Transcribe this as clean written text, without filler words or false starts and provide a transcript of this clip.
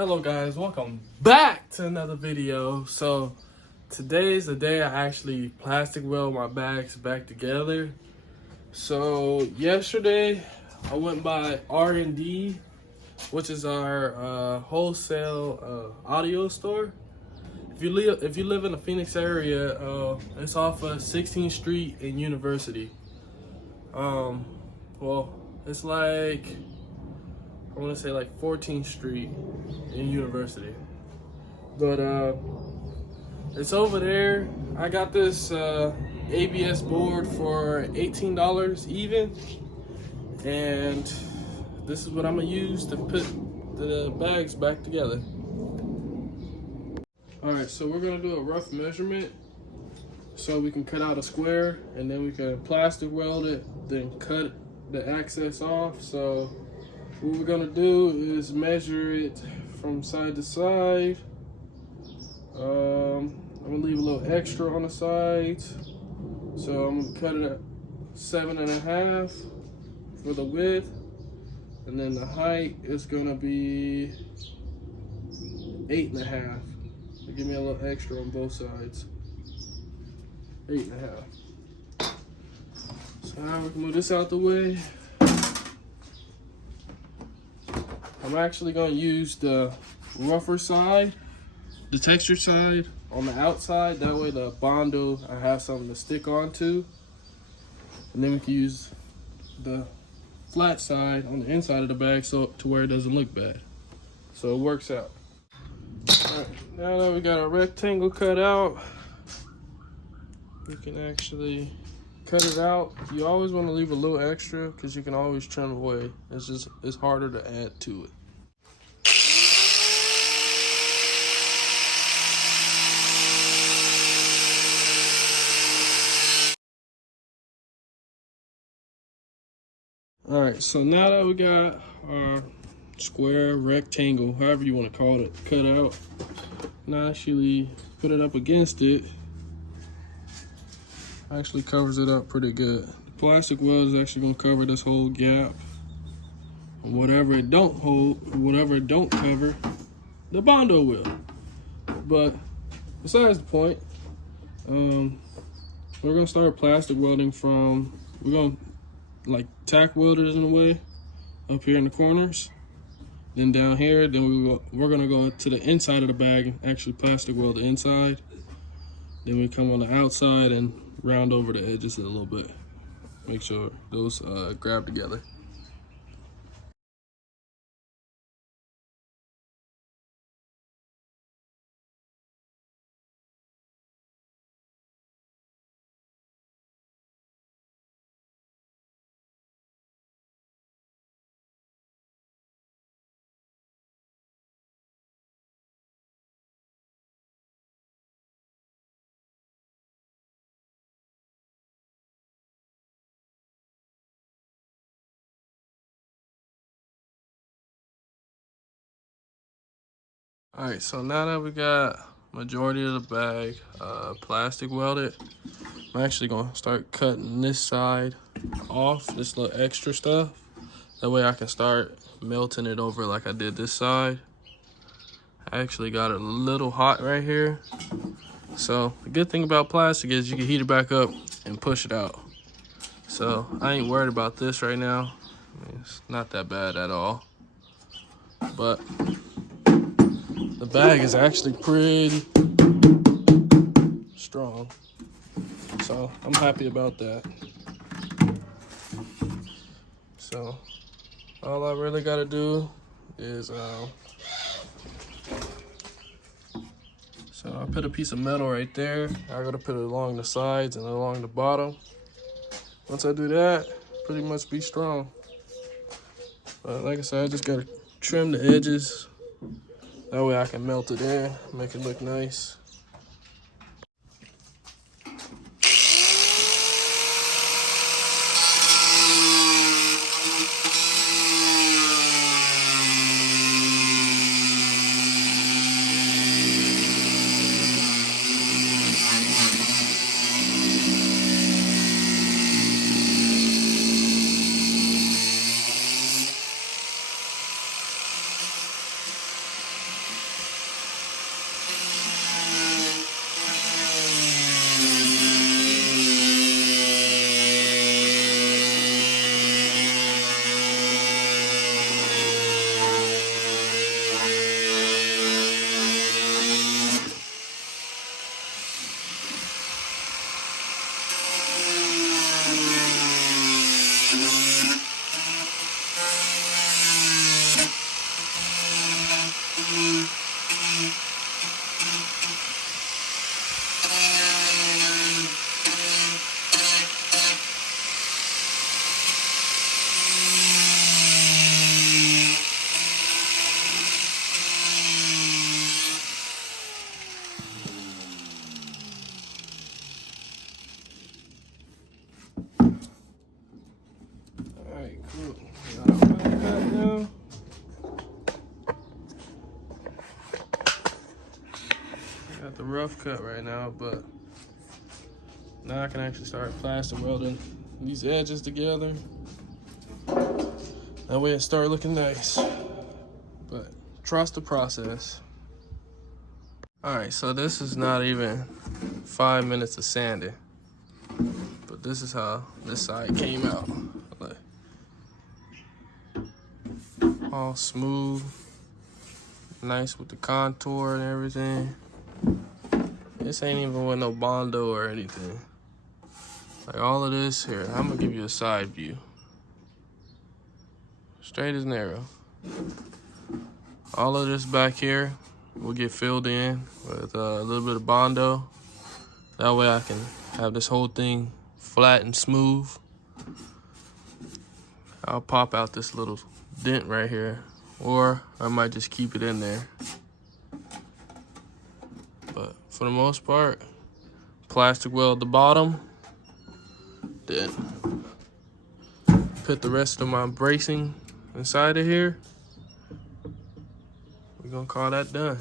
Hello guys, welcome back to another video. So today is the day I actually plastic weld my bags back together. So yesterday I went by R&D, which is our wholesale audio store. If you live in the Phoenix area, it's off of 16th Street and University. Well, it's like I want to say like 14th Street in University, but it's over there. I got this ABS board for $18 even, and this is what I'm gonna use to put the bags back together. All right, so we're gonna do a rough measurement so we can cut out a square, and then we can plastic weld it, then cut the excess off. So what we're gonna do is measure it from side to side. I'm gonna leave a little extra on the sides. So I'm gonna cut it at 7.5 for the width. And then the height is gonna be 8.5. So give me a little extra on both sides. 8.5. So now we can move this out the way. I'm actually going to use the rougher side, the textured side on the outside. That way the Bondo, I have something to stick onto. And then we can use the flat side on the inside of the bag so to where it doesn't look bad. So it works out. All right, now that we got our rectangle cut out, we can actually cut it out. You always want to leave a little extra because you can always trim away. It's harder to add to it. All right, so now that we got our square, rectangle, however you want to call it, cut out, now actually put it up against it. Actually covers it up pretty good. The plastic weld is actually going to cover this whole gap. And whatever it don't hold, whatever it don't cover, the Bondo will. But besides the point, we're going to start plastic welding from, we're going to like tack welders in a way up here in the corners, then down here, then we're gonna go to the inside of the bag and actually plastic weld the inside. Then we come on the outside and round over the edges a little bit, make sure those grab together. All right, so now that we got majority of the bag plastic welded, I'm actually gonna start cutting this side off, this little extra stuff. That way I can start melting it over like I did this side. I actually got it a little hot right here. So the good thing about plastic is you can heat it back up and push it out. So I ain't worried about this right now. I mean, it's not that bad at all. But the bag is actually pretty strong. So I'm happy about that. So all I really gotta do is, so I put a piece of metal right there. I gotta put it along the sides and along the bottom. Once I do that, pretty much be strong. But like I said, I just gotta trim the edges. That way I can melt it in, make it look nice. rough cut right now, but now I can actually start plaster welding these edges together. That way it start looking nice. But trust the process. All right, so this is not even 5 minutes of sanding, but this is how this side came out. Like, all smooth, nice with the contour and everything. This ain't even with no Bondo or anything. Like all of this here, I'm gonna give you a side view. Straight as narrow. All of this back here will get filled in with a little bit of Bondo. That way I can have this whole thing flat and smooth. I'll pop out this little dent right here, or I might just keep it in there. But for the most part, plastic weld the bottom, then put the rest of my bracing inside of here. We're gonna call that done.